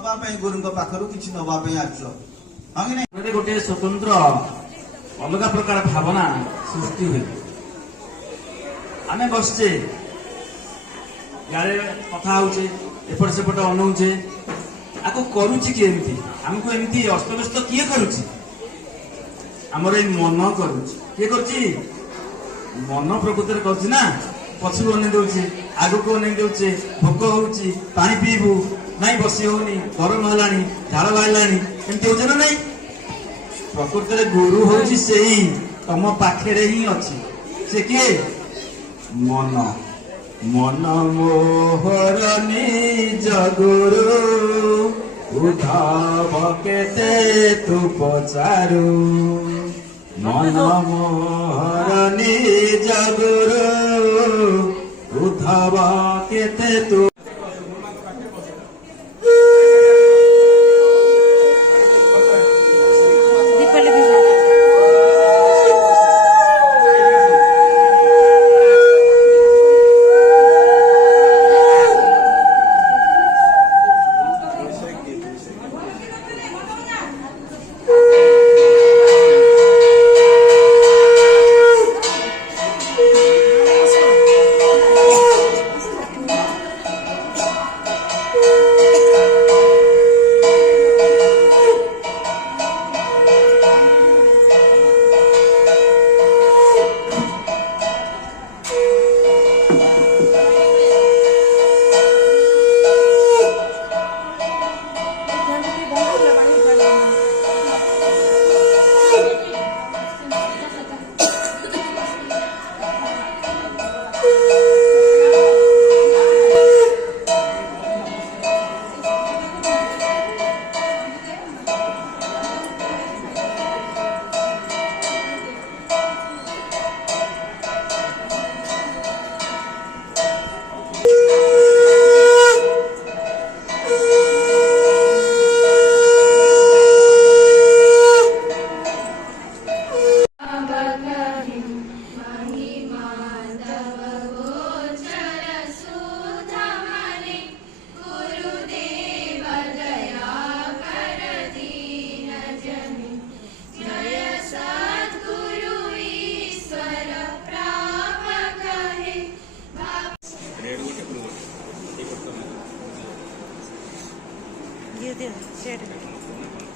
गुरु पाखर कि नापी आस गोटे स्वतंत्र अलग प्रकार भावना सृष्टि हुए आम बसचे यारे कथा होचे एपट सेपट अनौचे आपको करुची किए एमती आमको एमती अस्तव्यस्त किए करुची आमर ए मन करुची किए करुची मन प्रकृति में करुची ना पछू अनेक दौचे आगक अनेक दौचे भोक होची पानी पीबू नाई बसी होनी गरम है झाड़ बाहर एमती हो ना नाई प्रकृति में गुरु होची सेही तम पाखे ही अच्छी से किए मन मन मोहर निज गुरु उधाव केते तू पचारू मन मोहर निज गुरु उधाव केते तू Share it.